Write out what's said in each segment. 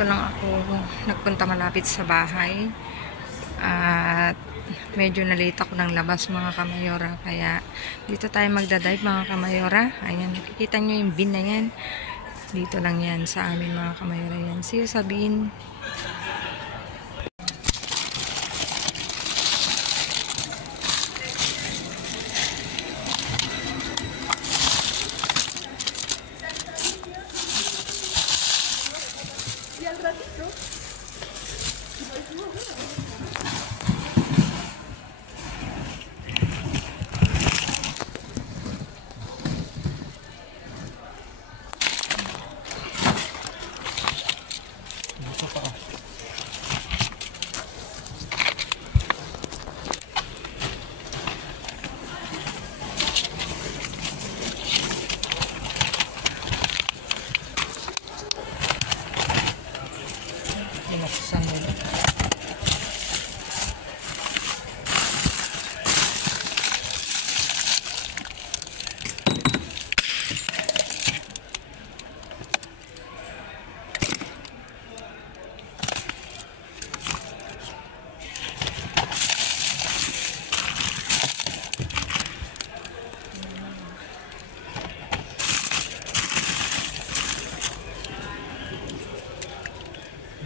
dito lang ako nagpunta malapit sa bahay. At medyo nalate ako ng labas mga kamayora. Kaya dito tayo magdadive mga kamayora. Ayan, nakikita nyo yung bin na yan. Dito lang yan sa amin mga kamayora yan. See you sa bin.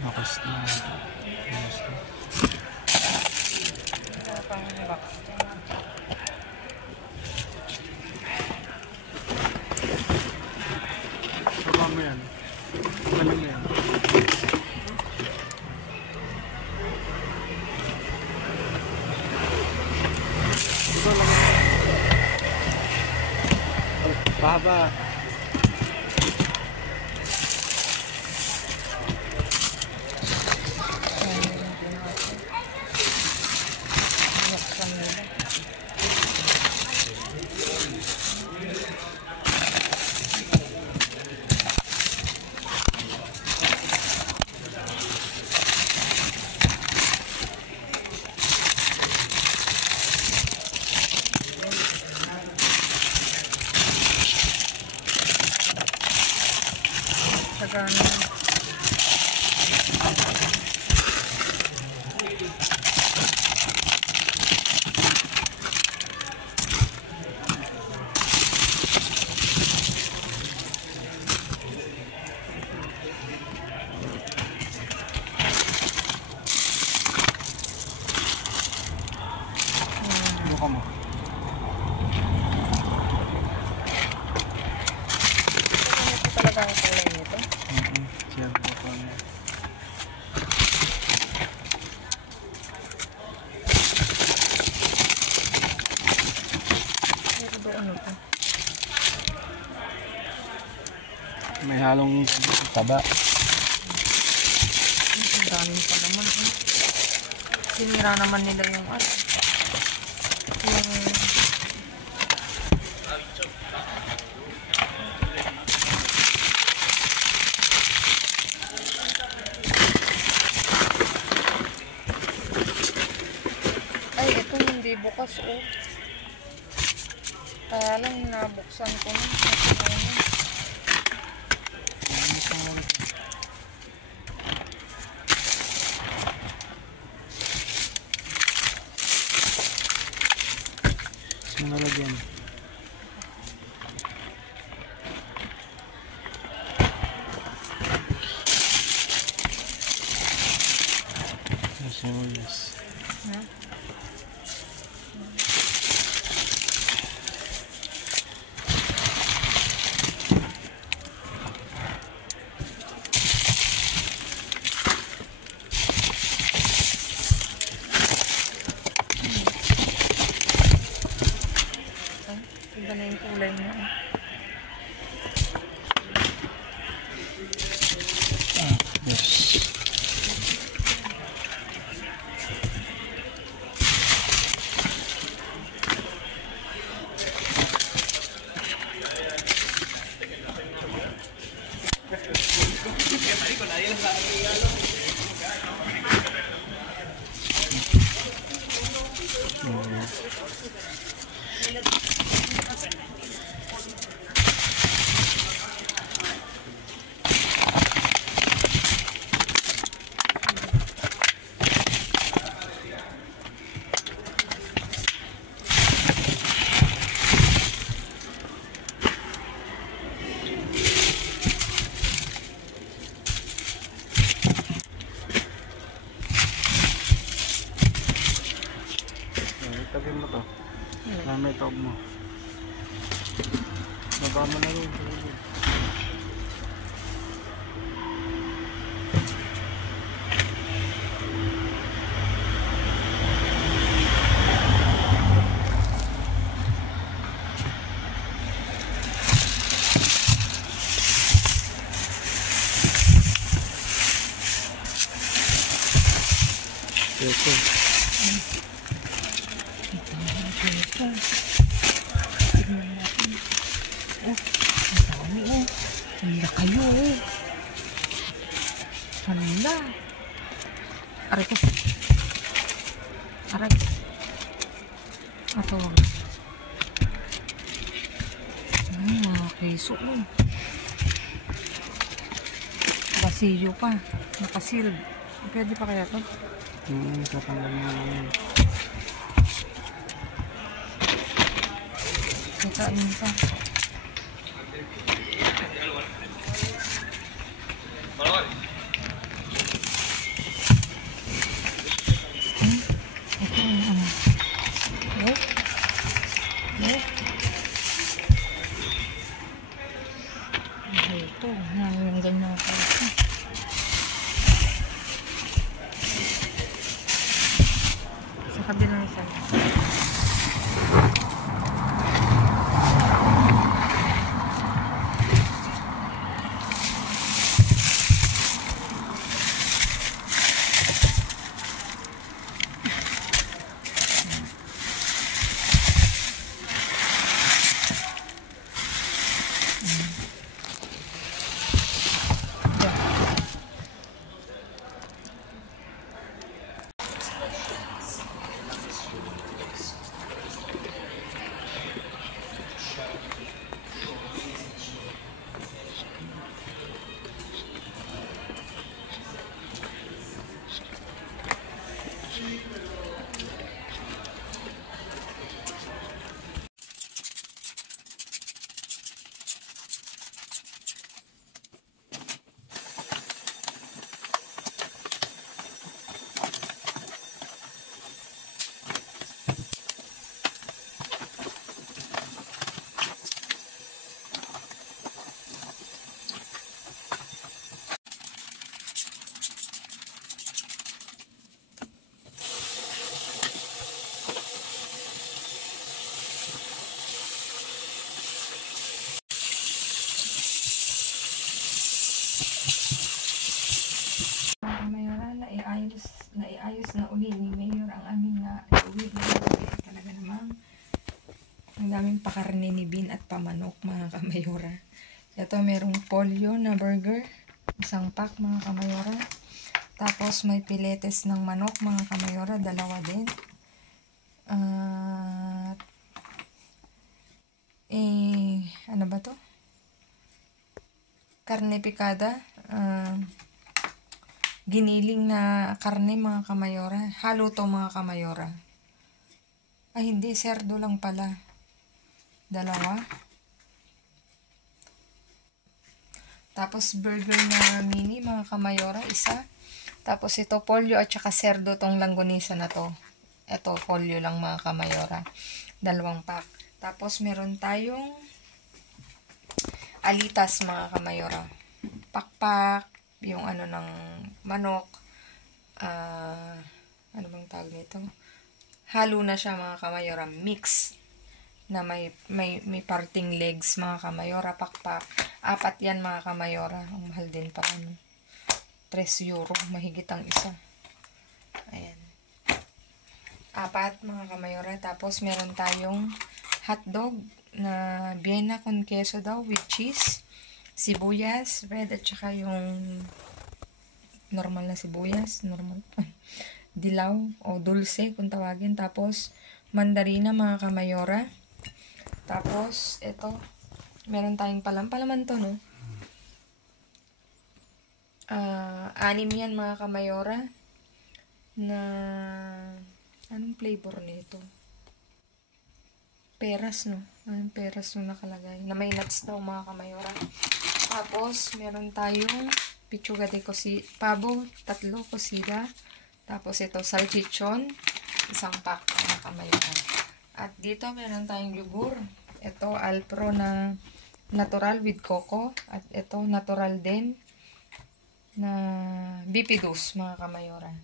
Bakas na. Saba mo yan. Galing mo yan. Ito lang. Pahaba. Mukha mo. Ito talaga ang kulay nito. Siya mukha mo. Ito ano to? May halong taba. Ang daming pa naman. Sinira naman nila yung yung ay, ito hindi bukas oh. Kaya lang nabuksan ko na. Nalagyan. Yes. Iba na yung kulay niya. Yes. Tabi mo to. Ano? May taob mo. Baba mo na rin. Ito. Tignan natin. Oh, ang dami oh. Handa kayo oh. Handa. Aray ko. Aray. Ato. Mga keso oh. Basilyo pa. Nakasil. Pwede pa kaya to? Tatanggal mo na yun. Kain pa. Ito yung ano. Ito. Yung ganyan ako. Sa kabilang isa. Naiayos na uli ni Mayor ang aming uwi. Talaga namang ang daming pakarne ni Bin at pamanok mga kamayora. Ito merong pollo na burger. Isang pack mga kamayora. Tapos may piletes ng manok mga kamayora. Dalawa din. At ano ba to? Karne picada. Giniling na karne mga kamayora. Halo to mga kamayora. Ay hindi, serdo lang pala. Dalawa. Tapos burger na mini mga kamayora, isa. Tapos ito pollo at saka serdo tong langgonisa na to. Ito pollo lang mga kamayora. Dalawang pack. Tapos meron tayong alitas mga kamayora. Pakpak. Yung ano ng manok, ano bang tawag nito? Halo na siya mga kamayora, mix na may parting legs mga kamayora, pakpak. 4 yan mga kamayora, ang mahal din pa ano. 3 euro, mahigit ang isa. Ayan. 4 mga kamayora, tapos meron tayong hotdog na Vienna con queso daw with cheese. Sibuyas, red, at saka yung normal na sibuyas, normal, dilaw o dulce kung tawagin. Tapos, mandarina mga kamayora. Tapos, ito, meron tayong palaman to, no? 6 yan mga kamayora na, anong flavor nito? Peras, no? Anong peras yung nakalagay? Na may nuts daw mga kamayora. Tapos, meron tayong pichuga de pavo, 3 kosida. Tapos ito, salchichon. Isang pack mga kamayora. At dito meron tayong yogurt. Ito Alpro na natural with coco. At ito natural din na Bipidus mga kamayora.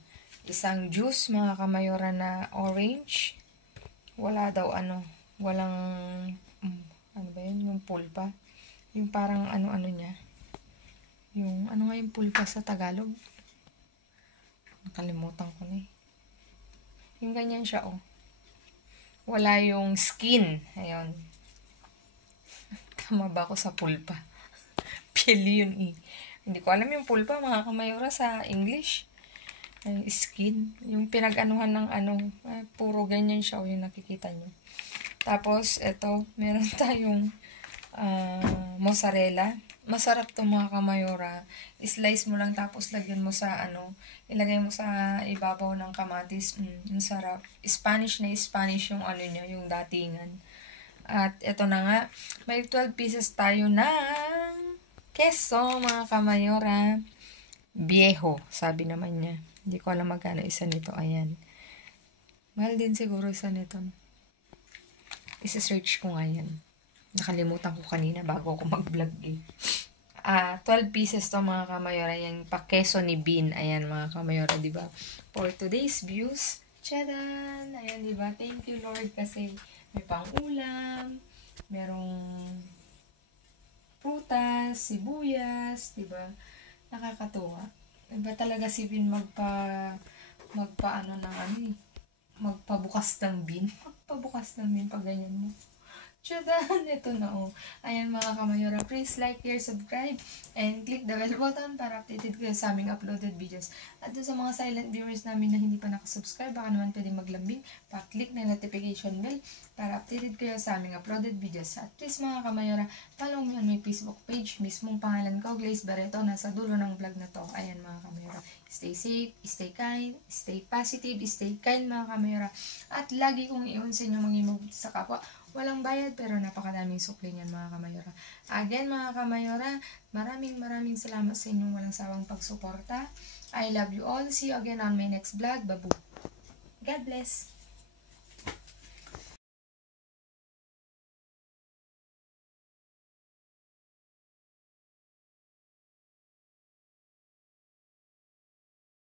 Isang juice mga kamayora na orange. Wala daw walang ano ba yun? Yung pulpa. Yung parang ano niya. Yung ano nga yung pulpa sa Tagalog? Nakalimutan ko na eh. Yung ganyan siya Wala yung skin. Ayun. Tama ba ako sa pulpa? Pili yun eh. Hindi ko alam yung pulpa mga kamayora sa English. Ay, skin. Yung pinag-anuhan ng puro ganyan siya yung nakikita nyo. Tapos, ito, meron tayong mozzarella. Masarap to mga kamayora. Slice mo lang tapos lagyan mo sa ilagay mo sa ibabaw ng kamatis. Masarap. Spanish na Spanish yung niya, yung datingan. At ito na nga, may 12 pieces tayo ng keso mga kamayora. Viejo, sabi naman niya. Hindi ko alam magkano isa nito. Ayan. Mahal din siguro isa nito. Isa-search ko nga yan. Nakalimutan ko kanina bago ako mag-vlog eh. 12 pieces to mga kamayora. Yung pa-keso ni Bean. Ayan mga kamayora, diba? For today's views, tchadan! Ayan, diba? Thank you Lord kasi may pang-ulam, merong prutas, sibuyas, diba? Nakakatuwa. Iba talaga si Bean magpabukas ng bin. Magpabukas ng bin pag ganyan mo. Tiyada, ito na Ayan mga kamayora, please like, share, subscribe, and click the bell button para updated kayo sa aming uploaded videos. At sa mga silent viewers namin na hindi pa nakasubscribe, baka naman pwede maglambing, pa-click na notification bell para updated kayo sa aming uploaded videos. At please mga kamayora, follow me on my Facebook page, mismong pangalan ko, Glaze Barreto, nasa dulo ng vlog na to. Ayan mga kamayora, stay safe, stay kind, stay positive, stay kind mga kamayora. At lagi kong iyon sa inyo mag-imog sa kapwa. Walang bayad pero napakadaming sukli niyan mga kamayora. Again mga kamayora, maraming salamat sa inyong walang sawang pagsuporta. I love you all. See you again on my next vlog. Babu. God bless.